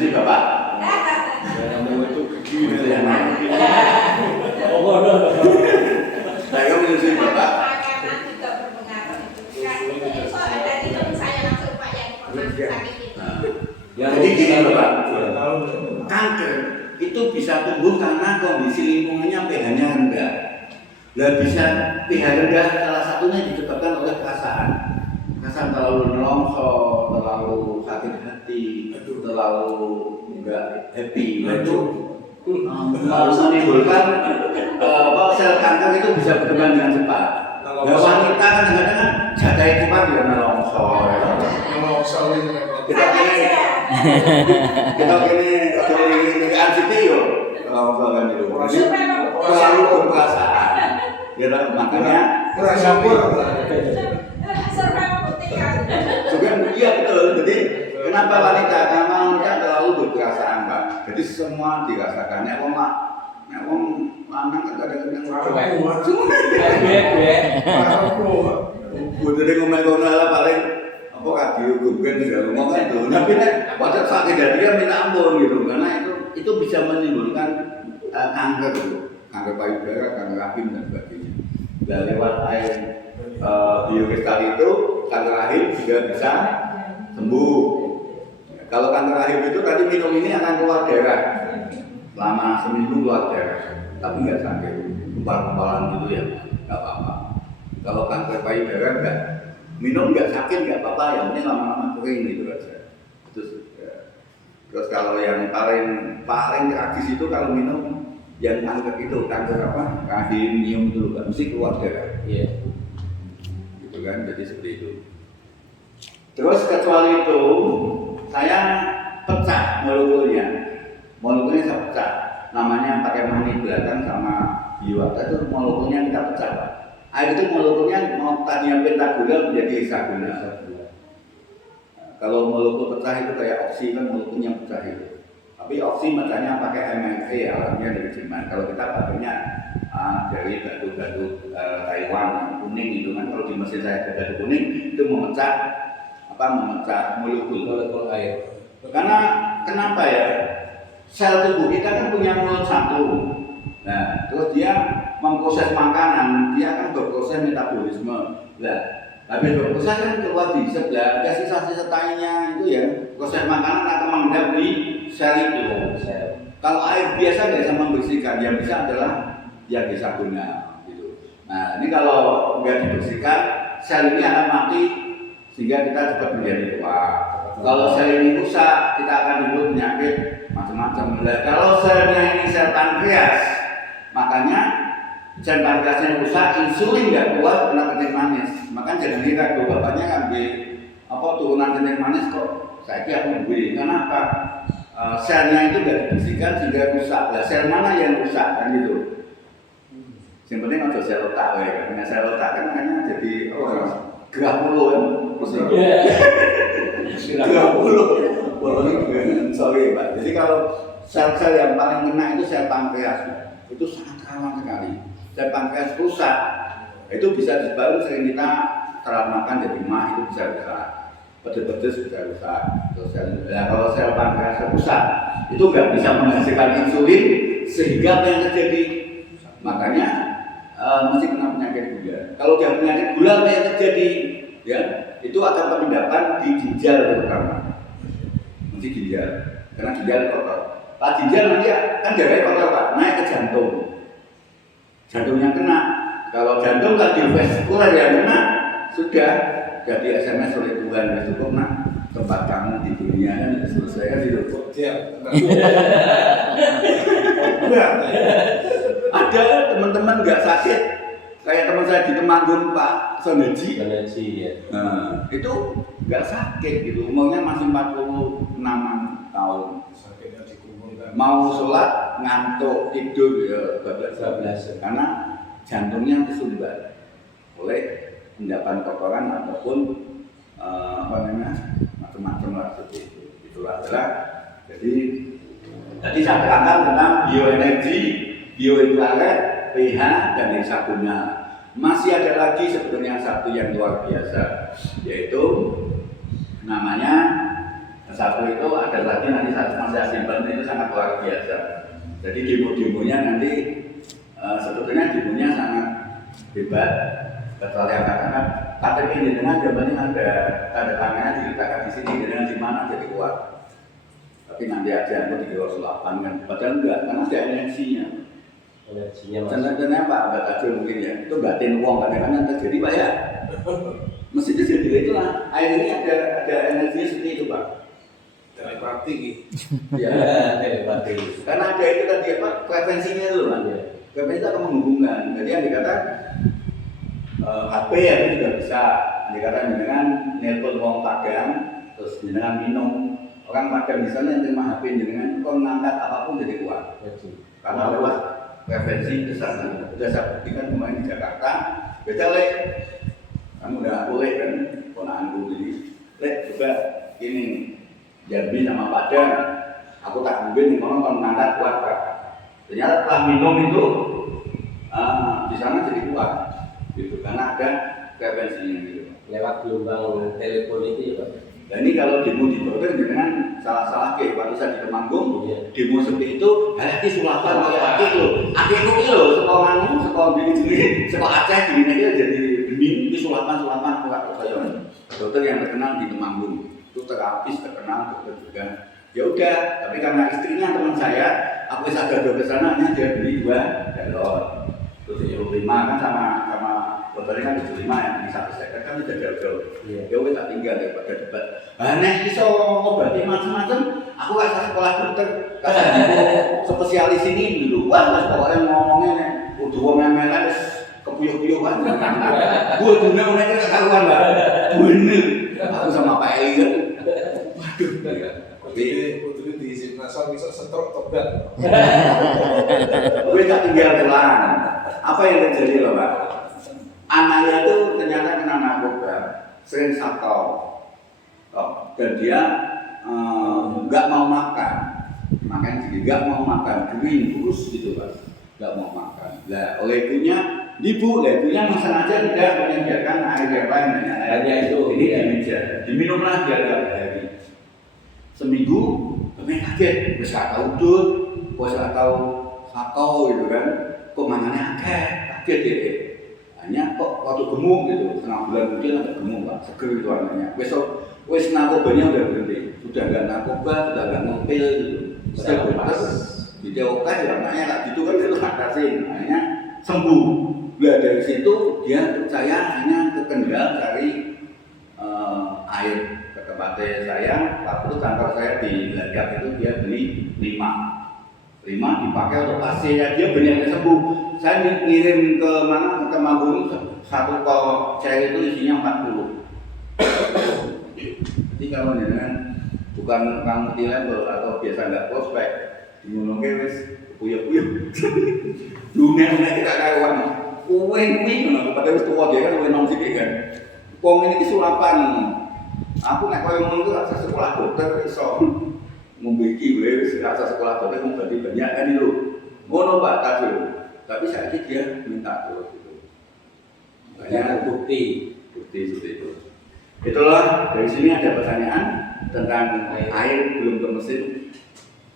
menyusui Bapak? Itu Itu yang mana? oh, no. Saya menyusui Bapak. Makanan juga berpengaruh itu. Soalnya tadi teman saya langsung Pak yang pernah sakit itu. Jadi gini Bapak, kanker itu bisa tumbuh karena kondisi lingkungannya pH-nya rendah. Lah bisa pH rendah salah satunya disebabkan oleh perasaan terlalu nelongso, terlalu sakit hati, terlalu enggak happy. Nah, itu menimbulkan sel kanker itu bisa berkembang dengan cepat. Nah, wanita kan kadang-kadang jadai cepat juga nelongso. Kita kini anjiti yo nelongso kan itu. Terlalu berperasaan. Makanya juga iya betul. Jadi kenapa wanita? Karena wanita terlalu berperasaan, Pak. Jadi semua dirasakannya. Wong lanang kan kadang-kadang jadi ngomong lah paling apa radio gugen segala ngomong kan itu. Tapi nek pada saat dia minta ampun gitu karena itu bisa menimbulkan kanker gitu. Kanker payudara, kanker rahim dan sebagainya. Dan lewat air biokristal itu kanker rahim juga bisa sembuh. Kalau kanker rahim itu tadi minum ini akan keluar darah selama seminggu keluar darah, tapi nggak sakit, gumpal-gumpalan gitu ya, nggak apa-apa. Kalau kanker payudara nggak minum nggak sakit nggak apa-apa, yang penting lama-lama kering gitu aja. Terus kalau yang paling tragis itu kalau minum yang kanker itu kanker apa? Rahim nyium dulu kan mesti keluar darah. Iya. Gitu kan, jadi seperti itu. Terus kecuali itu saya pecah molekulnya saya pecah. Namanya pakai mani belakang sama biota itu molekulnya kita pecah. Air itu molekulnya mau tadinya pentaguna menjadi hexagona. Kalau molekul pecah itu kayak oksi kan molekulnya pecah itu. Tapi oksi macamnya pakai MMC alamnya dari Jerman. Kalau kita pakainya dari batu-batu Taiwan kuning itu kan. Kalau di mesin saya ada batu kuning itu memecah molekul air. Karena kenapa ya? Sel tubuh kita kan punya mulut satu. Nah, terus dia memproses makanan, dia akan berproses metabolisme. Nah, habis berproses kan keluar di sebelah ada sisa-sisa tainya itu ya. Proses makanan akan mengendap di sel itu. Kalau air biasa nggak bisa membersihkan, yang bisa adalah yang hexagona gitu. Nah, ini kalau nggak dibersihkan, sel ini akan mati sehingga kita cepat menjadi tua. Kalau sel ini rusak, kita akan timbul penyakit macam-macam. Kalau selnya ini sel pankreas, makanya sel pankreasnya rusak, insulin nggak kuat, kena kencing manis. Makanya jangan kira bapaknya ambil turunan kencing manis kok. Saya kira aku beli. Kenapa? Selnya itu nggak dibersihkan sehingga rusak. Nah, sel mana yang rusak kan gitu? Yang penting ada sel otak, karena sel otak kan hanya jadi gerah puluh kan. Gerah puluh. Sorry Pak. Jadi kalau sel-sel yang paling kena itu sel pankreas, itu sangat rawan sekali. Sel pankreas rusak, itu bisa disebabkan sering kita telat makan jadi mah itu bisa rusak, pedes-pedes bisa rusak. Kalau sel pankreas rusak, itu nggak bisa menghasilkan insulin sehingga apa yang terjadi? Makanya mesti kena penyakit gula. Kalau dia penyakit gula apa yang terjadi? Ya, itu akan penyebabkan di ginjal terutama. Mesti ginjal, karena ginjal kotor. Pak ginjal nanti kan darahnya kotor Pak, naik ke jantung. Jantungnya kena. Kalau jantung kardiovaskular yang kena, sudah jadi SMS oleh Tuhan. Ya cukup nak tempat kamu di dunia kan selesai kan itu. Ada teman-teman nggak sakit. Kayak teman saya di Temanggung Pak Soneji ya. Nah, itu nggak sakit gitu, umurnya masih 46 tahun. Sakitnya dikumpulkan. Mau sholat ngantuk tidur ya bablas karena jantungnya tersumbat oleh endapan kotoran ataupun macam-macam lah seperti itu. Itulah adalah jadi saya terangkan tentang bioenergi, bioinfrared, pH dan hexagona. Masih ada lagi sebetulnya satu yang luar biasa, yaitu namanya satu itu ada lagi nanti saya simpan itu sangat luar biasa. Jadi demo-demonya nanti sebetulnya demonya sangat hebat. Kecuali karena KTP ini dengan jawabannya ada tanda tangannya diletakkan di sini dengan di mana jadi kuat. Tapi nanti aja aku di Sulapan kan. Padahal enggak, karena ada energinya. Energinya mas. Contohnya Pak Abad Tajul mungkin ya, itu batin uang kadang-kadang terjadi Pak ya. Mestinya jadi itulah. Air ini ada energinya seperti itu Pak. Telepati gitu. Ya, Telepati. karena ada itu tadi apa frekuensinya itu Pak. Frekuensi itu akan menghubungkan. Jadi yang dikata HP ya itu juga bisa. Dikata dengan nelpon uang padang, terus dengan minum orang padang misalnya yang terima HP dengan kalau mengangkat apapun jadi kuat. Karena lewat frekuensi besar. Sudah saya buktikan kemarin di Jakarta. Beda lek, kamu udah boleh kan ponakanku jadi lek juga ini Jambi sama Padang. Aku tak mungkin ngomong kalau mengangkat kuat Pak. Ternyata setelah minum itu di sana jadi kuat. Gitu, karena ada frekuensinya gitu. Lewat gelombang telepon itu ya Pak. Nah ini kalau demo di Bogor dengan salah-salah kayak waktu saya di Temanggung, demo seperti itu, lagi Sulapan kayak akikku itu sekolahmu, sekolah gini, sekolah Aceh gini aja jadi demi Sulapan kuat saya. Dokter yang terkenal di Temanggung, itu terapis terkenal dokter juga. Ya udah, tapi karena istrinya teman saya, aku bisa ada ke sana, dia beli 2 galon. Terus 75 kan sama botolnya kan 75 yang di 1 second kan udah jauh-jauh. Ya udah tak tinggal daripada debat. Nah, bisa ngobati macam-macam. Aku rasa sekolah dokter, kasih spesialis ini dulu. Wah, mas pokoknya ngomongnya nih, udah ngomel-ngomel terus kepuyuh-puyuh kan. Gue dunia-dunia gak karuan Mbak. Bener. Aku sama Pak Eli kan. Waduh. Tapi putri diisi nasal bisa setruk tobat. Gue tak tinggal pulang. Apa yang terjadi loh Pak? Anaknya tuh ternyata kena narkoba, sering sakau, dan dia nggak mau makan, makanya jadi nggak mau makan, green terus gitu Pak, nggak mau makan. Lah oleh ibunya sengaja tidak menyediakan air yang lain, Hanya itu, ini di meja, diminum lagi tiap hari. Seminggu, kami kaget, bisa tahu dud, bisa tahu sakau gitu kan, kok mangannya kaget ya. Hanya kok waktu gemuk gitu, setengah bulan kemudian ada gemuk Pak, seger itu anaknya. Besok, wes narkobanya udah berhenti, sudah nggak narkoba, sudah nggak ngopil gitu. Sudah bebas, di TOK ya anaknya nggak gitu kan itu ngatasin, akhirnya sembuh. Nah dari situ dia percaya hanya ke Kendal cari air ke tempatnya saya. Waktu kantor saya di Lagak itu dia beli 5 dipakai untuk pasien dia benar-benar sembuh. Saya ngirim ke mana ke Temanggung 1 kol cair itu isinya 40. Jadi kalau dengan bukan kamu level atau biasa nggak prospek, dimulai wes puyuh. Dunia kita kawan, kuing pada wes tua dia kan kuing nong sini kan. Komen ini Sulapan. Aku nak kau ngomong itu rasa sekolah dokter iso membeki wes rasa sekolah dokter mau berarti banyak kan itu. Ngono Pak Tajul. Tapi saya dia minta terus itu. Banyak bukti seperti itu. Itulah dari sini ada pertanyaan tentang air belum ke mesin.